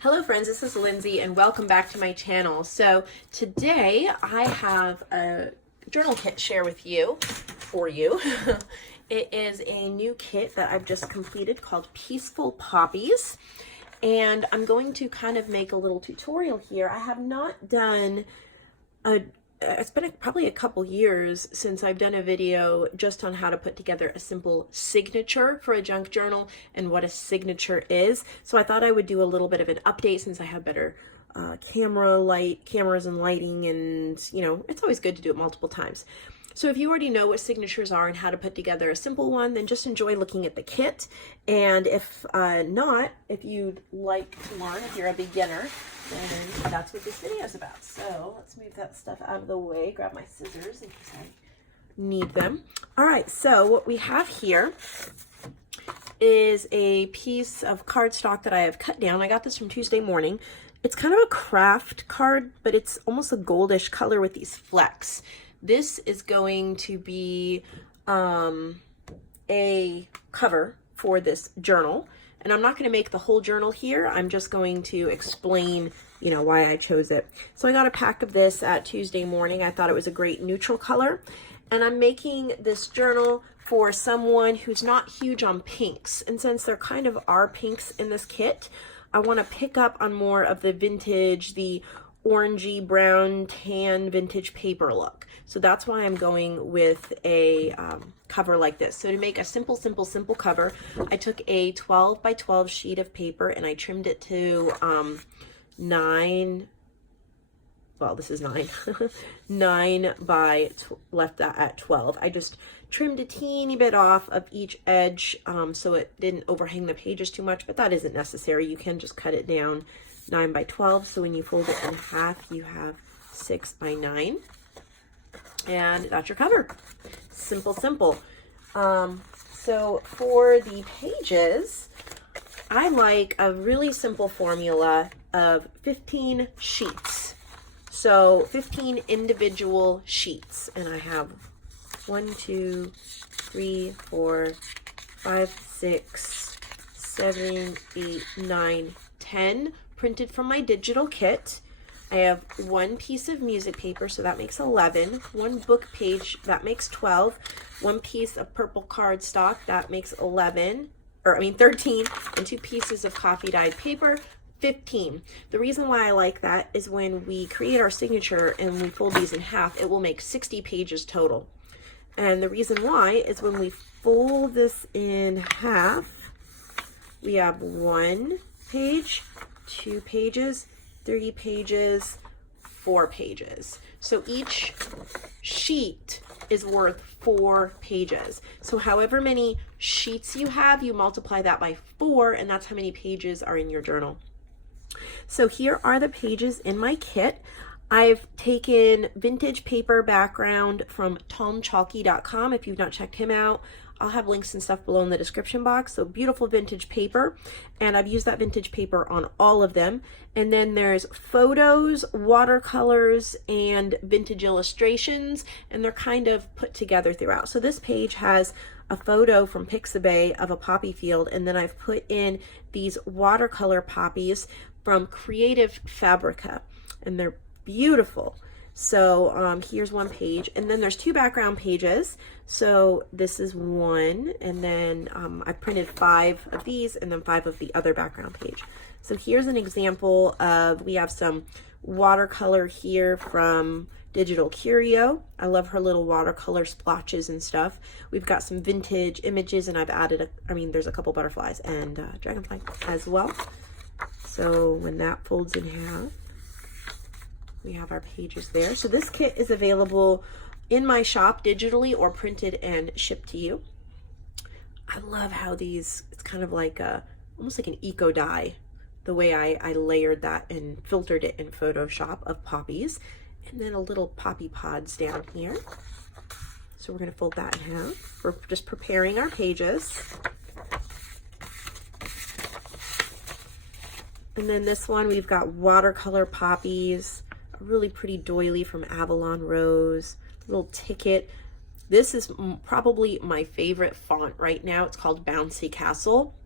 Hello friends, this is Lindsay and welcome back to my channel. So today I have a journal kit to share with you, for you. It is a new kit that I've just completed called Peaceful Poppies. And I'm going to kind of make a little tutorial here. I have not done it's been probably a couple years since I've done a video just on how to put together a simple signature for a junk journal and what a signature is. So I thought I would do a little bit of an update since I have better cameras and lighting, and you know, it's always good to do it multiple times. So if you already know what signatures are and how to put together a simple one, then just enjoy looking at the kit. And if not, if you'd like to learn, if you're a beginner, then that's what this video is about. So let's move that stuff out of the way, grab my scissors in case I need them. All right, so what we have here is a piece of cardstock that I have cut down. I got this from Tuesday Morning. It's kind of a craft card, but it's almost a goldish color with these flecks. This is going to be a cover for this journal. And I'm not going to make the whole journal here. I'm just going to explain, you know, why I chose it. So I got a pack of this at Tuesday Morning. I thought it was a great neutral color. And I'm making this journal for someone who's not huge on pinks. And since there kind of are pinks in this kit, I want to pick up on more of the vintage, the orangey, brown, tan vintage paper look. So that's why I'm going with a cover like this. So to make a simple cover, I took a 12 by 12 sheet of paper and I trimmed it to 9, well, this is 9, 9 by, left that at 12. I just trimmed a teeny bit off of each edge so it didn't overhang the pages too much, but that isn't necessary. You can just cut it down 9 by 12. So when you fold it in half, you have 6 by 9. And that's your cover. Simple. So for the pages, I like a really simple formula of 15 sheets. So 15 individual sheets. And I have 1, 2, 3, 4, 5, 6, 7, 8, 9, 10 printed from my digital kit. I have 1 piece of music paper, so that makes 11, 1 book page, that makes 12, 1 piece of purple cardstock, that makes 13, and 2 pieces of coffee dyed paper, 15. The reason why I like that is when we create our signature and we fold these in half, it will make 60 pages total. And the reason why is when we fold this in half, we have 1 page, 2 pages, 3 pages, 4 pages. So each sheet is worth 4 pages. So however many sheets you have, you multiply that by 4, and that's how many pages are in your journal. So here are the pages in my kit. I've taken vintage paper background from tomchalky.com. If you've not checked him out, I'll have links and stuff below in the description box. So beautiful vintage paper, and I've used that vintage paper on all of them. And then there's photos, watercolors, and vintage illustrations, and they're kind of put together throughout. So this page has a photo from Pixelscrapper of a poppy field, and then I've put in these watercolor poppies from Creative Fabrica, and they're beautiful. So here's 1 page, and then there's 2 background pages. So this is 1, and then I printed 5 of these and then 5 of the other background page. So here's an example of, we have some watercolor here from Digital Curio. I love her little watercolor splotches and stuff. We've got some vintage images, and I've added, there's a couple butterflies and dragonfly as well. So when that folds in half, we have our pages there. So this kit is available in my shop digitally or printed and shipped to you. I love how these, it's kind of like almost like an eco dye, the way I layered that and filtered it in Photoshop of poppies. And then a little poppy pods down here. So we're going to fold that in half. We're just preparing our pages. And then this one, we've got watercolor poppies, a really pretty doily from Avalon Rose, little ticket. This is probably my favorite font right now. It's called Bouncy Castle.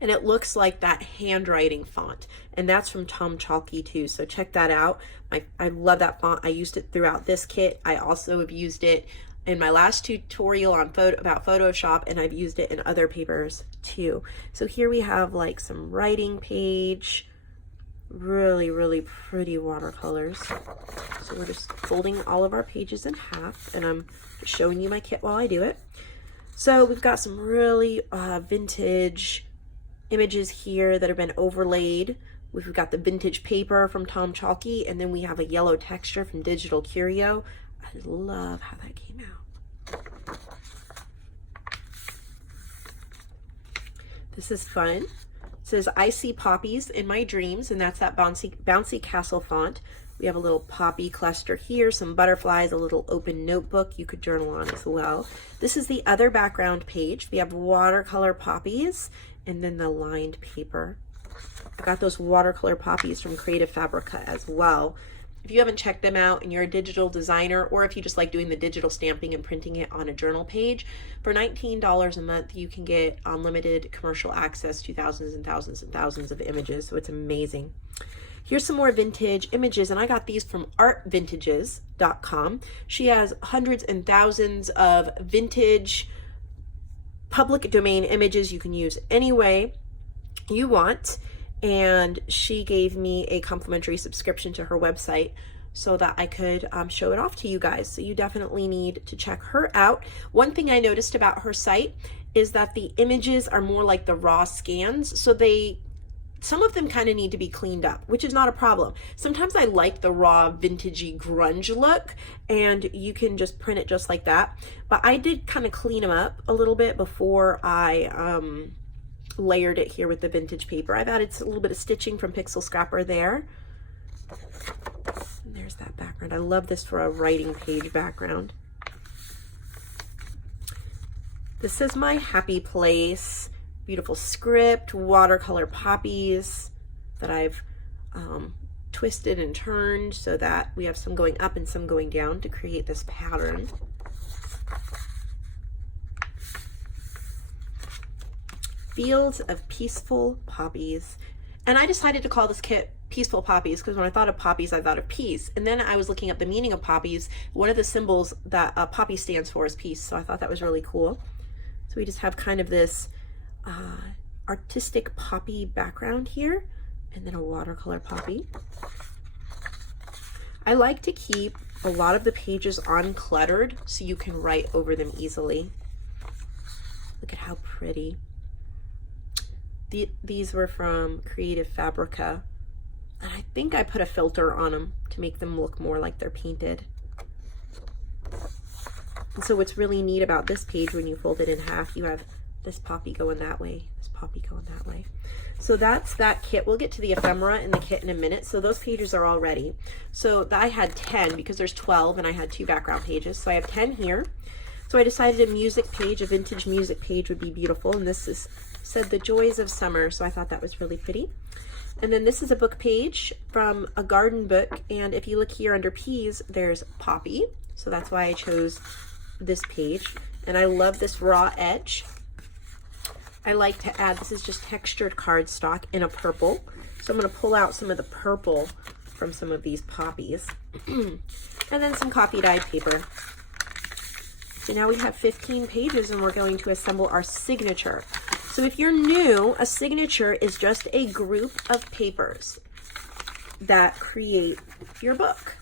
and it looks like that handwriting font, and that's from Tom Chalky too, so check that out. I love that font. I used it throughout this kit. I also have used it in my last tutorial on about Photoshop, and I've used it in other papers too. So here we have like some writing page, really, really pretty watercolors. So we're just folding all of our pages in half, and I'm just showing you my kit while I do it. So we've got some really vintage images here that have been overlaid. We've got the vintage paper from Tom Chalky, and then we have a yellow texture from Digital Curio. I love how that came out. This is fun. It says, I see poppies in my dreams, and that's that bouncy castle font. We have a little poppy cluster here, some butterflies, a little open notebook you could journal on as well. This is the other background page. We have watercolor poppies, and then the lined paper. I got those watercolor poppies from Creative Fabrica as well. If you haven't checked them out and you're a digital designer, or if you just like doing the digital stamping and printing it on a journal page, for $19 a month, you can get unlimited commercial access to thousands and thousands and thousands of images. So it's amazing. Here's some more vintage images, and I got these from artvintages.com. She has hundreds and thousands of vintage public domain images you can use any way you want, and she gave me a complimentary subscription to her website so that I could show it off to you guys. So you definitely need to check her out. One thing I noticed about her site is that the images are more like the raw scans, so some of them kind of need to be cleaned up, which is not a problem. Sometimes I like the raw vintagey grunge look, and you can just print it just like that. But I did kind of clean them up a little bit before I layered it here with the vintage paper. I've added a little bit of stitching from Pixelscrapper there. And there's that background. I love this for a writing page background. This is my happy place. Beautiful script, watercolor poppies that I've twisted and turned so that we have some going up and some going down to create this pattern. Fields of Peaceful Poppies. And I decided to call this kit Peaceful Poppies because when I thought of poppies, I thought of peace. And then I was looking up the meaning of poppies. One of the symbols that poppy stands for is peace. So I thought that was really cool. So we just have kind of this artistic poppy background here, and then a watercolor poppy. I like to keep a lot of the pages uncluttered so you can write over them easily. Look at how pretty. These were from Creative Fabrica, and I think I put a filter on them to make them look more like they're painted. And so what's really neat about this page, when you fold it in half, you have this poppy going that way, this poppy going that way. So that's that kit. We'll get to the ephemera in the kit in a minute. So those pages are all ready. So I had 10 because there's 12 and I had 2 background pages. So I have 10 here. So I decided a music page, a vintage music page would be beautiful. And this said The Joys of Summer. So I thought that was really pretty. And then this is a book page from a garden book. And if you look here under peas, there's poppy. So that's why I chose this page. And I love this raw edge. I like to add, this is just textured cardstock in a purple. So I'm going to pull out some of the purple from some of these poppies. And then some coffee dyed paper. So now we have 15 pages and we're going to assemble our signature. So if you're new, a signature is just a group of papers that create your book.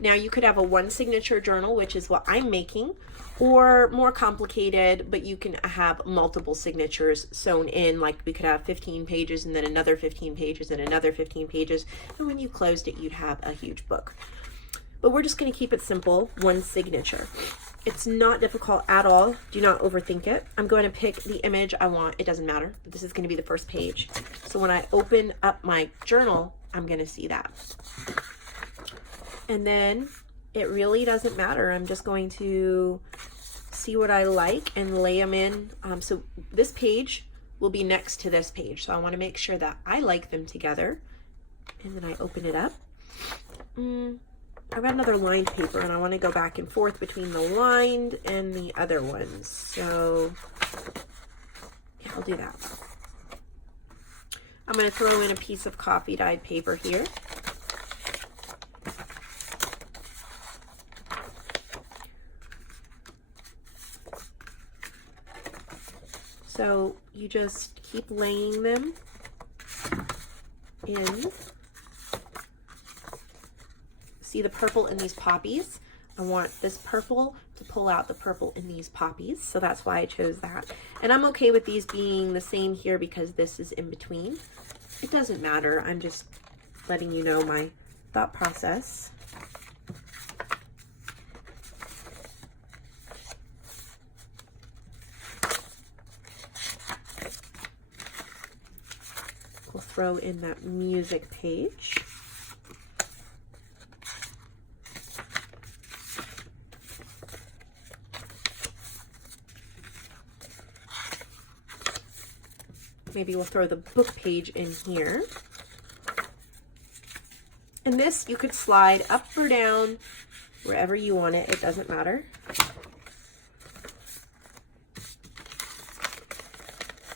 Now you could have a one signature journal, which is what I'm making, or more complicated, but you can have multiple signatures sewn in, like we could have 15 pages and then another 15 pages and another 15 pages. And when you closed it, you'd have a huge book. But we're just going to keep it simple, one signature. It's not difficult at all. Do not overthink it. I'm going to pick the image I want. It doesn't matter. This is going to be the first page. So when I open up my journal, I'm going to see that. And then it really doesn't matter. I'm just going to see what I like and lay them in. So this page will be next to this page. So I want to make sure that I like them together. And then I open it up. I've got another lined paper and I want to go back and forth between the lined and the other ones. So yeah, I'll do that. I'm going to throw in a piece of coffee dyed paper here. So you just keep laying them in. See the purple in these poppies? I want this purple to pull out the purple in these poppies, so that's why I chose that. And I'm okay with these being the same here because this is in between. It doesn't matter, I'm just letting you know my thought process. We'll throw in that music page. Maybe we'll throw the book page in here. And this you could slide up or down wherever you want it. It doesn't matter.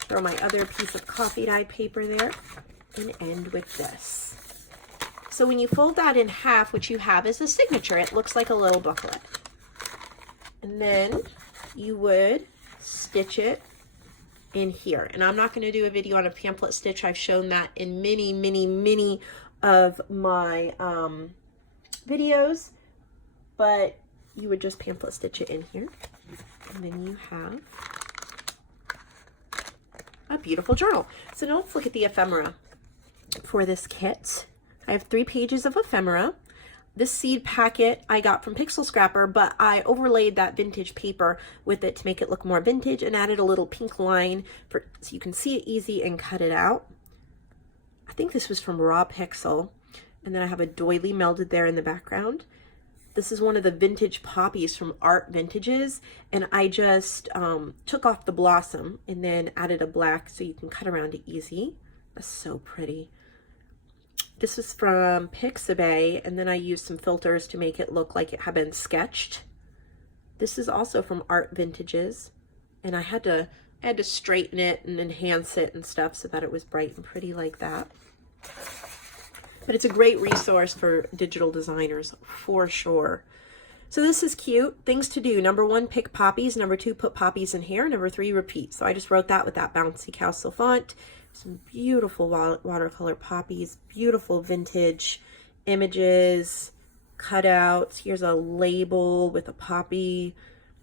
Throw my other piece of coffee dyed paper there and end with this. So when you fold that in half, what you have is a signature. It looks like a little booklet. And then you would stitch it in here. And I'm not going to do a video on a pamphlet stitch. I've shown that in many of my videos, but you would just pamphlet stitch it in here. And then you have a beautiful journal. So now let's look at the ephemera for this kit. I have 3 pages of ephemera. This seed packet I got from Pixelscrapper, but I overlaid that vintage paper with it to make it look more vintage and added a little pink line so you can see it easy and cut it out. I think this was from Raw Pixel. And then I have a doily melded there in the background. This is one of the vintage poppies from Art Vintages, and I just took off the blossom and then added a black so you can cut around it easy. That's so pretty. This is from Pixabay, and then I used some filters to make it look like it had been sketched. This is also from Art Vintages, and I had to straighten it and enhance it and stuff so that it was bright and pretty like that. But it's a great resource for digital designers for sure. So this is cute. Things to do. Number 1, pick poppies. Number 2, put poppies in here. Number 3, repeat. So I just wrote that with that bouncy Castle font. Some beautiful watercolor poppies, beautiful vintage images, cutouts. Here's a label with a poppy.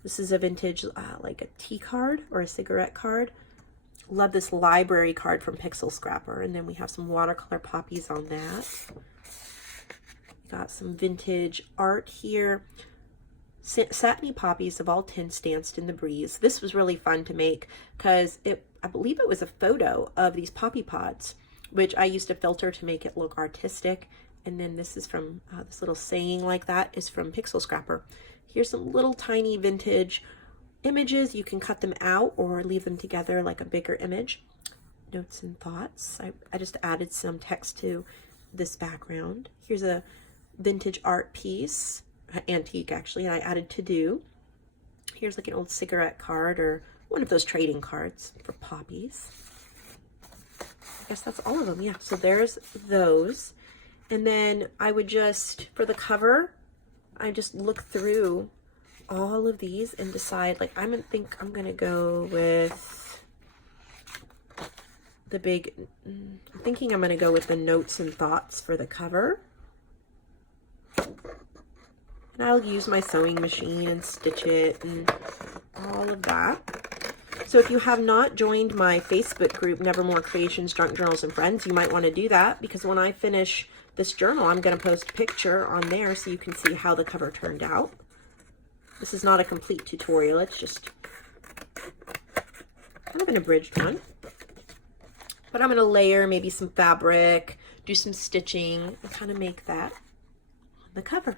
This is a vintage, like a tea card or a cigarette card. Love this library card from Pixelscrapper. And then we have some watercolor poppies on that. Got some vintage art here. Satiny poppies have all tints danced in the breeze. This was really fun to make because I believe it was a photo of these poppy pods, which I used to filter to make it look artistic. And then this is from, this little saying like that is from Pixelscrapper. Here's some little tiny vintage images. You can cut them out or leave them together like a bigger image. Notes and thoughts. I just added some text to this background. Here's a vintage art piece, antique actually, and I added to do. Here's like an old cigarette card or one of those trading cards for poppies. I guess that's all of them. Yeah, so there's those. And then I would just, for the cover, I just look through all of these and decide, like, I think I'm gonna go with the big, I'm thinking I'm gonna go with the notes and thoughts for the cover. And I'll use my sewing machine and stitch it and all of that. So if you have not joined my Facebook group, Nevermore Creations, Junk Journals, and Friends, you might want to do that because when I finish this journal, I'm going to post a picture on there so you can see how the cover turned out. This is not a complete tutorial. It's just kind of an abridged one. But I'm going to layer maybe some fabric, do some stitching, and kind of make that the cover.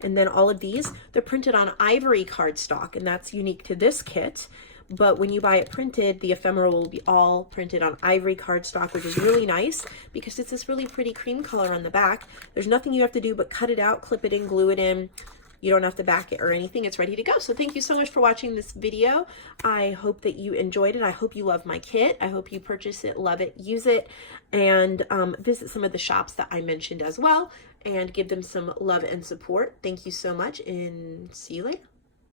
And then all of these, they're printed on ivory cardstock, and that's unique to this kit. But when you buy it printed, the ephemera will be all printed on ivory cardstock, which is really nice because it's this really pretty cream color on the back. There's nothing you have to do but cut it out, clip it in, glue it in. You don't have to back it or anything. It's ready to go. So thank you so much for watching this video. I hope that you enjoyed it. I hope you love my kit. I hope you purchase it, love it, use it, and visit some of the shops that I mentioned as well, and give them some love and support. Thank you so much, and see you later.